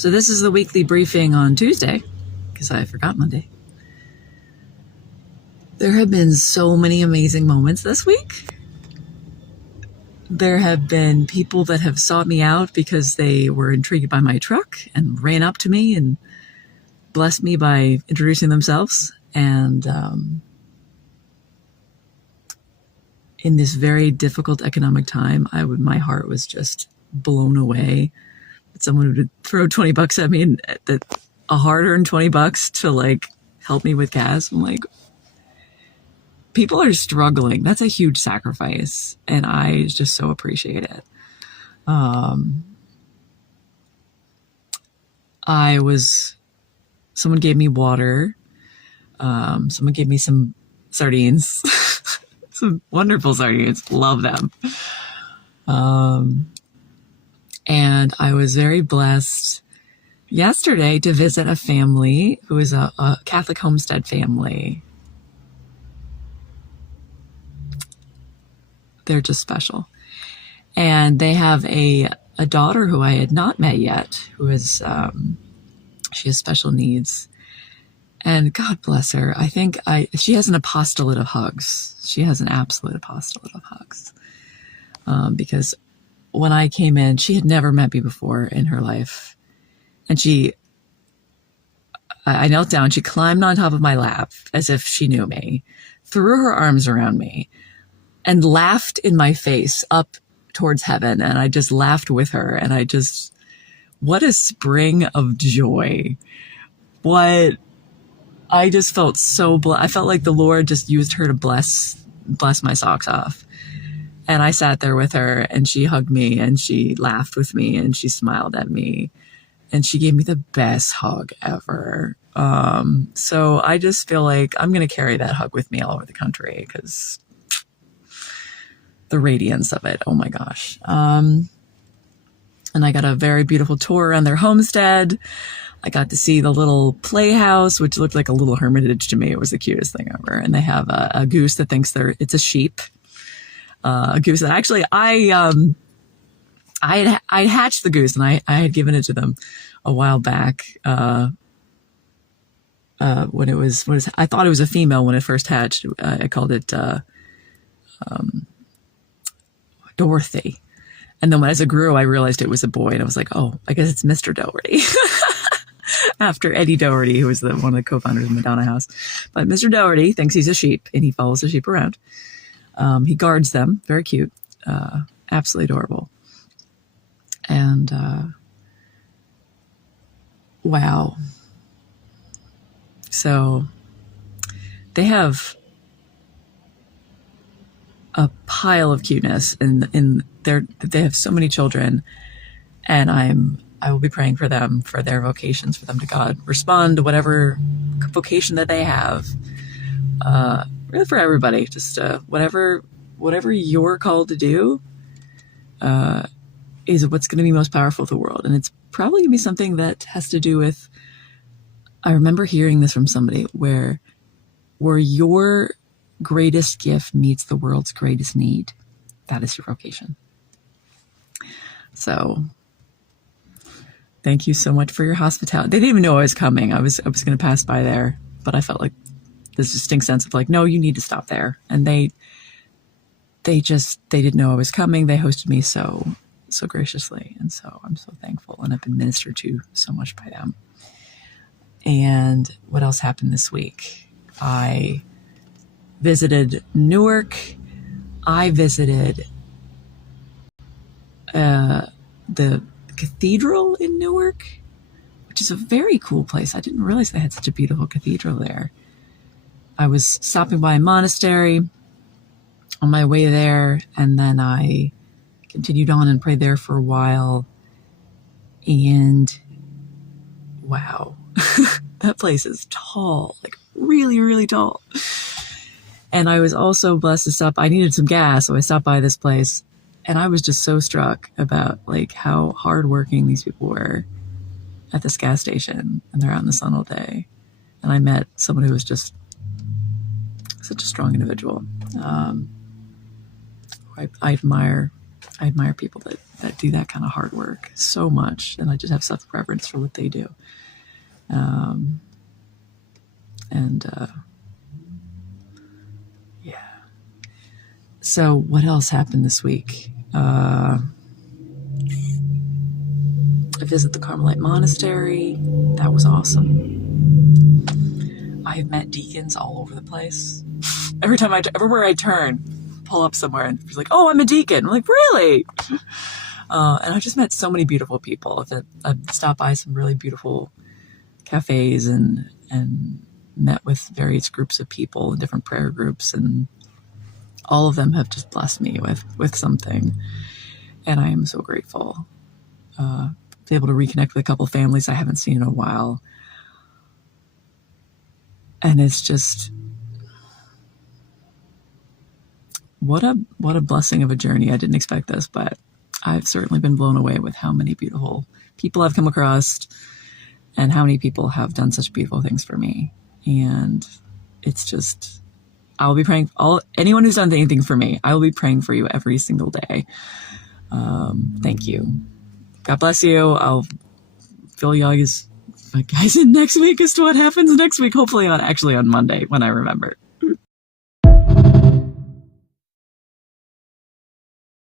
So this is the weekly briefing on Tuesday, because I forgot Monday. There have been so many amazing moments this week. There have been people that have sought me out because they were intrigued by my truck and ran up to me and blessed me by introducing themselves. And in this very difficult economic time, my heart was just blown away that someone would throw $20 at me and that a hard-earned $20 to like help me with gas. I'm like, people are struggling. That's a huge sacrifice, and I just so appreciate it. Someone gave me water. Someone gave me some sardines, some wonderful sardines. Love them. And I was very blessed yesterday to visit a family who is a Catholic homestead family. They're just special. And they have a daughter who I had not met yet, who is, she has special needs. And God bless her. I think she has an apostolate of hugs. She has an absolute apostolate of hugs. Because when I came in, she had never met me before in her life. And I knelt down, she climbed on top of my lap as if she knew me, threw her arms around me, and laughed in my face up towards heaven. And I just laughed with her. And what a spring of joy. I just felt so blessed. I felt like the Lord just used her to bless my socks off. And I sat there with her, and she hugged me, and she laughed with me, and she smiled at me, and she gave me the best hug ever. So I just feel like I'm going to carry that hug with me all over the country, because the radiance of it, oh my gosh. And I got a very beautiful tour around their homestead. I got to see the little playhouse, which looked like a little hermitage to me. It was the cutest thing ever. And they have a goose that thinks it's a sheep. A goose that actually I hatched the goose, and I had given it to them a while back. When it was, I thought it was a female when it first hatched. I called it Dorothy. And then as it grew, I realized it was a boy, and I was like, oh, I guess it's Mr. Doherty. After Eddie Doherty, who was one of the co-founders of Madonna House. But Mr. Doherty thinks he's a sheep, and he follows the sheep around. He guards them. Very cute. Absolutely adorable. And wow. So they have a pile of cuteness, and they have so many children, and I will be praying for them, for their vocations, for them to God respond to whatever vocation that they have. Really for everybody, just whatever you're called to do is what's going to be most powerful to the world. And it's probably going to be something that has to do with, I remember hearing this from somebody, where your greatest gift meets the world's greatest need. That is your vocation. So thank you so much for your hospitality. They didn't even know I was coming. I was going to pass by there, but I felt like this distinct sense of like, no, you need to stop there. And they didn't know I was coming. They hosted me so graciously. And so I'm so thankful, and I've been ministered to so much by them. And what else happened this week? I visited Newark. I visited the cathedral in Newark, which is a very cool place. I didn't realize they had such a beautiful cathedral there. I was stopping by a monastery on my way there, and then I continued on and prayed there for a while. And wow, that place is tall, like really, really tall. And I was also blessed to stop. I needed some gas, so I stopped by this place, and I was just so struck about like how hardworking these people were at this gas station, and they're out in the sun all day. And I met someone who was just such a strong individual. I admire people that do that kind of hard work so much, and I just have such reverence for what they do. And yeah. So what else happened this week? I visited the Carmelite Monastery. That was awesome. I have met deacons all over the place. Everywhere I turn, pull up somewhere and it's like, oh, I'm a deacon. I'm like, really? And I just met so many beautiful people. I've stopped by some really beautiful cafes and met with various groups of people in different prayer groups, and all of them have just blessed me with something. And I am so grateful to be able to reconnect with a couple families I haven't seen in a while. And it's just, what a blessing of a journey. I didn't expect this, but I've certainly been blown away with how many beautiful people I've come across and how many people have done such beautiful things for me. And it's just, I'll be praying, anyone who's done anything for me, I will be praying for you every single day. Thank you. God bless you. I'll fill you guys in next week as to what happens next week. Hopefully on Monday when I remember.